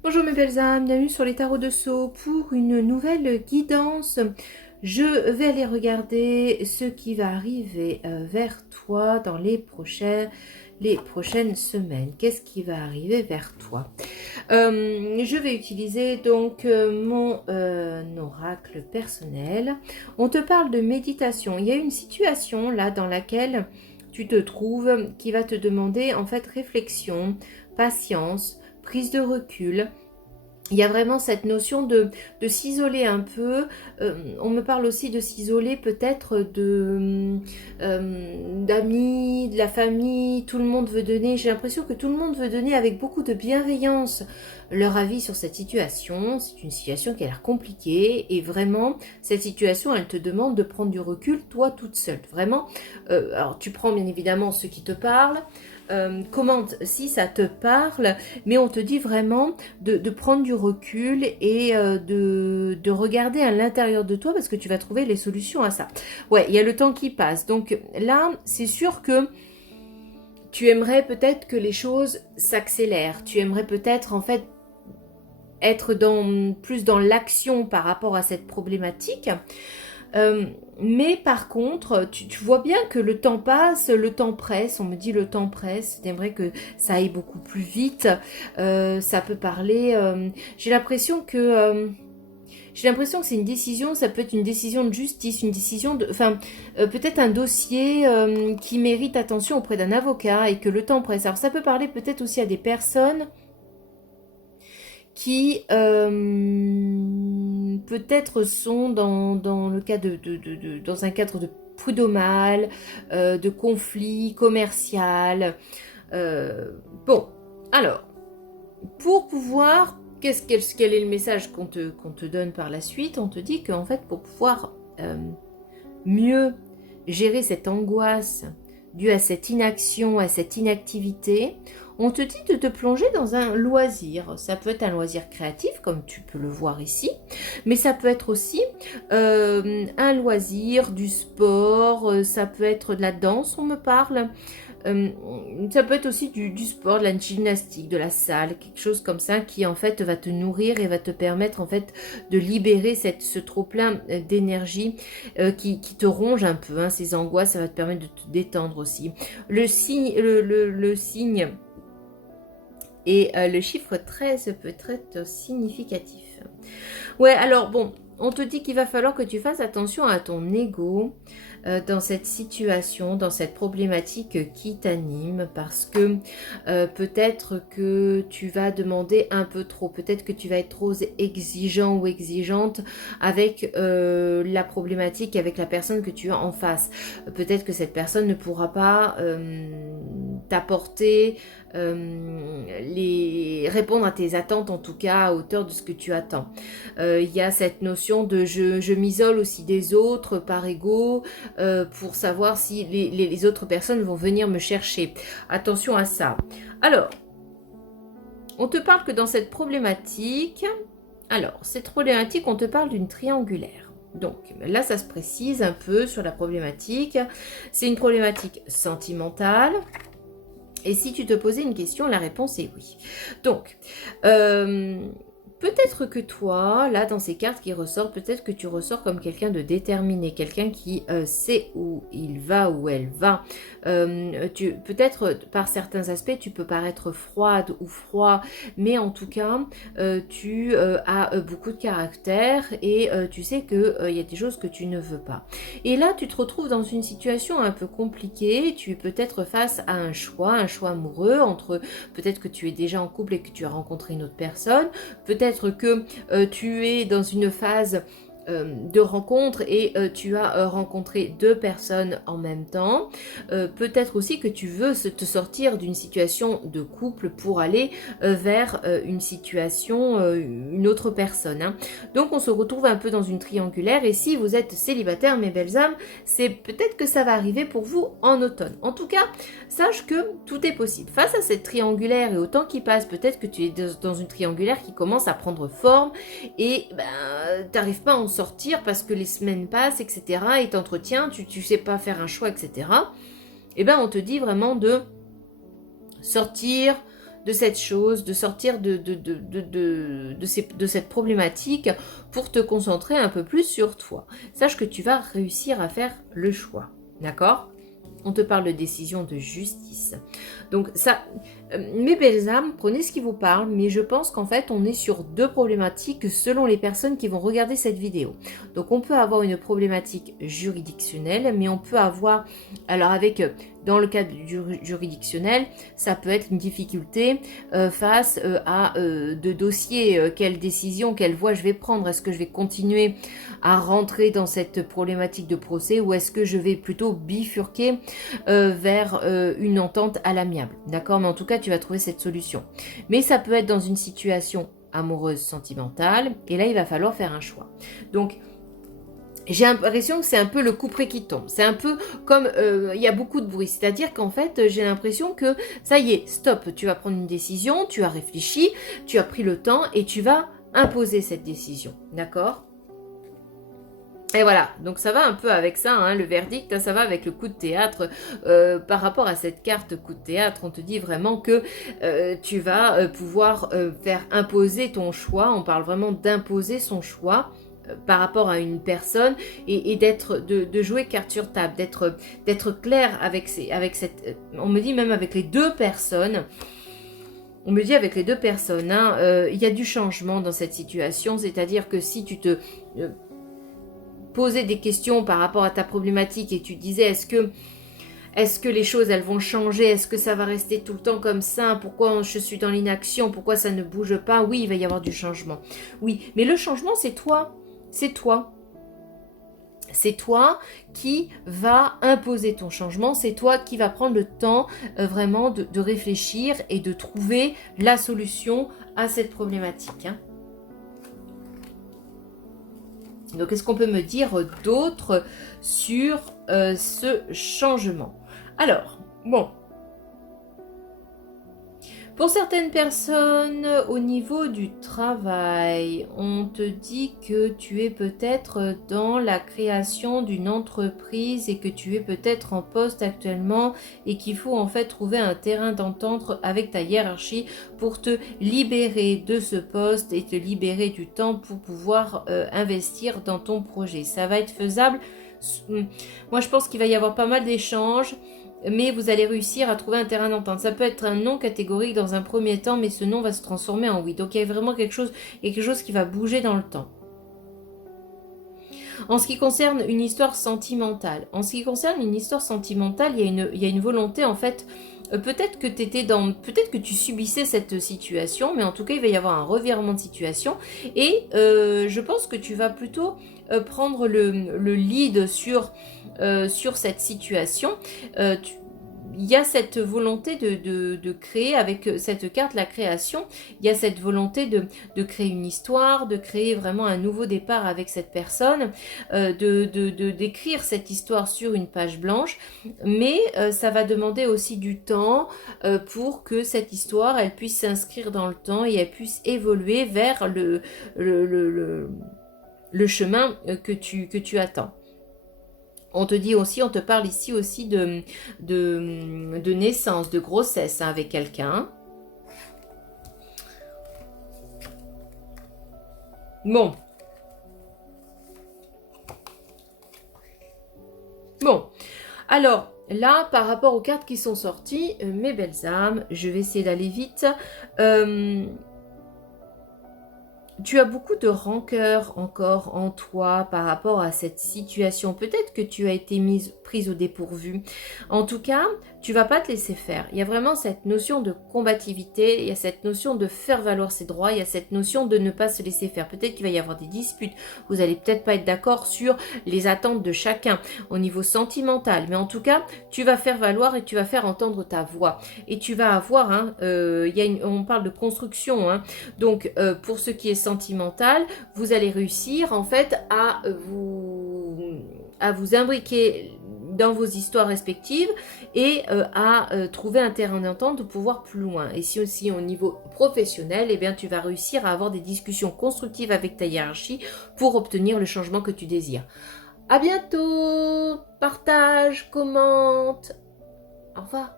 Bonjour mes belles âmes, bienvenue sur les tarots de Sceaux pour une nouvelle guidance. Je vais aller regarder ce qui va arriver vers toi dans les prochaines semaines. Qu'est-ce qui va arriver vers toi? Je vais utiliser donc mon oracle personnel. On te parle de méditation. Il y a une situation là dans laquelle tu te trouves qui va te demander en fait réflexion, patience, prise de recul. Il y a vraiment cette notion de s'isoler un peu. On me parle aussi de s'isoler peut-être d'amis, de la famille. Tout le monde veut donner. J'ai l'impression que tout le monde veut donner avec beaucoup de bienveillance leur avis sur cette situation. C'est une situation qui a l'air compliquée. Et vraiment, cette situation, elle te demande de prendre du recul, toi toute seule. Vraiment. Alors, tu prends bien évidemment ceux qui te parlent. Commente si ça te parle, mais on te dit vraiment de prendre du recul et de regarder à l'intérieur de toi parce que tu vas trouver les solutions à ça. Ouais, il y a le temps qui passe. Donc là, c'est sûr que tu aimerais peut-être que les choses s'accélèrent. Tu aimerais peut-être en fait être plus dans l'action par rapport à cette problématique. Mais par contre, tu vois bien que le temps passe, le temps presse, on me dit le temps presse, t'aimerais que ça aille beaucoup plus vite, ça peut parler, j'ai l'impression que c'est une décision, ça peut être une décision de justice, une décision de, enfin, peut-être un dossier qui mérite attention auprès d'un avocat et que le temps presse. Alors ça peut parler peut-être aussi à des personnes qui peut-être sont dans le cas dans un cadre de prud'homal, de conflit commercial. Bon, alors, pour pouvoir, quel est le message qu'on te donne par la suite? On te dit qu'en fait, pour pouvoir mieux gérer cette angoisse due à cette inaction, à cette inactivité, on te dit de te plonger dans un loisir. Ça peut être un loisir créatif, comme tu peux le voir ici, mais ça peut être aussi un loisir, du sport, ça peut être de la danse, on me parle. Ça peut être aussi du sport, de la gymnastique, de la salle, quelque chose comme ça qui en fait va te nourrir et va te permettre en fait de libérer ce trop plein d'énergie qui te ronge un peu, hein, ces angoisses, ça va te permettre de te détendre aussi. Le signe et le chiffre 13 peut être significatif. Ouais, alors bon, on te dit qu'il va falloir que tu fasses attention à ton ego dans cette situation, dans cette problématique qui t'anime, parce que peut-être que tu vas demander un peu trop, peut-être que tu vas être trop exigeant ou exigeante avec la problématique, avec la personne que tu as en face. Peut-être que cette personne ne pourra pas t'apporter répondre à tes attentes, en tout cas à hauteur de ce que tu attends. Il y a cette notion de je m'isole aussi des autres par ego pour savoir si les autres personnes vont venir me chercher. Attention à ça. Alors, on te parle que dans cette problématique, on te parle d'une triangulaire. Donc là, ça se précise un peu sur la problématique. C'est une problématique sentimentale. Et si tu te posais une question, la réponse est oui. Donc, peut-être que toi, là, dans ces cartes qui ressortent, peut-être que tu ressors comme quelqu'un de déterminé, quelqu'un qui sait où il va, où elle va. Peut-être, par certains aspects, tu peux paraître froide ou froid, mais en tout cas, tu as beaucoup de caractère et tu sais qu'il y a des choses que tu ne veux pas. Et là, tu te retrouves dans une situation un peu compliquée. Tu es peut-être face à un choix amoureux, entre peut-être que tu es déjà en couple et que tu as rencontré une autre personne, peut-être que tu es dans une phase de rencontre et tu as rencontré deux personnes en même temps. Peut-être aussi que tu veux te sortir d'une situation de couple pour aller vers une situation, une autre personne. Hein. Donc on se retrouve un peu dans une triangulaire et si vous êtes célibataire, mes belles âmes, c'est peut-être que ça va arriver pour vous en automne. En tout cas, sache que tout est possible. Face à cette triangulaire et au temps qui passe, peut-être que tu es dans une triangulaire qui commence à prendre forme et t'arrives pas à en sortir parce que les semaines passent, etc. Et t'entretiens, tu sais pas faire un choix, etc. Et ben on te dit vraiment de sortir de cette chose, de sortir de cette problématique pour te concentrer un peu plus sur toi. Sache que tu vas réussir à faire le choix, d'accord ? On te parle de décision de justice. Donc ça, mes belles âmes, prenez ce qui vous parle, mais je pense qu'en fait, on est sur deux problématiques selon les personnes qui vont regarder cette vidéo. Donc on peut avoir une problématique juridictionnelle, mais on peut avoir, alors avec, dans le cadre du juridictionnel, ça peut être une difficulté face à de dossiers, quelle décision, quelle voie je vais prendre, est-ce que je vais continuer à rentrer dans cette problématique de procès ou est-ce que je vais plutôt bifurquer vers une entente à l'amiable, d'accord? Mais en tout cas, tu vas trouver cette solution. Mais ça peut être dans une situation amoureuse, sentimentale, et là, il va falloir faire un choix. Donc, j'ai l'impression que c'est un peu le couperet qui tombe. C'est un peu comme il y a beaucoup de bruit. C'est-à-dire qu'en fait, j'ai l'impression que ça y est, stop, tu vas prendre une décision, tu as réfléchi, tu as pris le temps et tu vas imposer cette décision, d'accord? Et voilà, donc ça va un peu avec ça, hein, le verdict, hein, ça va avec le coup de théâtre. Par rapport à cette carte coup de théâtre, on te dit vraiment que tu vas pouvoir faire imposer ton choix. On parle vraiment d'imposer son choix par rapport à une personne et de jouer carte sur table, d'être clair avec cette... On me dit même avec les deux personnes. On me dit avec les deux personnes, hein, il y a du changement dans cette situation, c'est-à-dire que si tu te... poser des questions par rapport à ta problématique et tu disais est-ce que les choses elles vont changer, est-ce que ça va rester tout le temps comme ça, pourquoi je suis dans l'inaction, pourquoi ça ne bouge pas, oui il va y avoir du changement, oui, mais le changement c'est toi, c'est toi. C'est toi qui va imposer ton changement, c'est toi qui va prendre le temps vraiment de réfléchir et de trouver la solution à cette problématique, hein. Donc, est-ce qu'on peut me dire d'autres sur ce changement? Alors, bon. Pour certaines personnes, au niveau du travail, on te dit que tu es peut-être dans la création d'une entreprise et que tu es peut-être en poste actuellement et qu'il faut en fait trouver un terrain d'entente avec ta hiérarchie pour te libérer de ce poste et te libérer du temps pour pouvoir investir dans ton projet. Ça va être faisable. Moi, je pense qu'il va y avoir pas mal d'échanges. Mais vous allez réussir à trouver un terrain d'entente. Ça peut être un non catégorique dans un premier temps, mais ce non va se transformer en oui. Donc il y a vraiment quelque chose qui va bouger dans le temps. En ce qui concerne une histoire sentimentale, il y a une volonté en fait. Peut-être que tu subissais cette situation, mais en tout cas il va y avoir un revirement de situation et je pense que tu vas plutôt prendre le lead sur cette situation. Il y a cette volonté de créer avec cette carte, la création, il y a cette volonté de créer une histoire, de créer vraiment un nouveau départ avec cette personne, d'écrire cette histoire sur une page blanche, mais ça va demander aussi du temps pour que cette histoire, elle puisse s'inscrire dans le temps et elle puisse évoluer vers le chemin que tu attends. On te parle ici aussi de naissance, de grossesse hein, avec quelqu'un. Bon. Alors, là, par rapport aux cartes qui sont sorties, mes belles âmes, je vais essayer d'aller vite. Tu as beaucoup de rancœur encore en toi par rapport à cette situation. Peut-être que tu as été prise au dépourvu. En tout cas, tu vas pas te laisser faire. Il y a vraiment cette notion de combativité, il y a cette notion de faire valoir ses droits, il y a cette notion de ne pas se laisser faire. Peut-être qu'il va y avoir des disputes. Vous allez peut-être pas être d'accord sur les attentes de chacun au niveau sentimental. Mais en tout cas, tu vas faire valoir et tu vas faire entendre ta voix. Et tu vas avoir, hein, on parle de construction, hein. Donc pour ce qui est sentimental, vous allez réussir en fait à vous imbriquer dans vos histoires respectives et à trouver un terrain d'entente pour pouvoir plus loin. Et si aussi au niveau professionnel, eh bien tu vas réussir à avoir des discussions constructives avec ta hiérarchie pour obtenir le changement que tu désires. À bientôt, partage, commente, au revoir.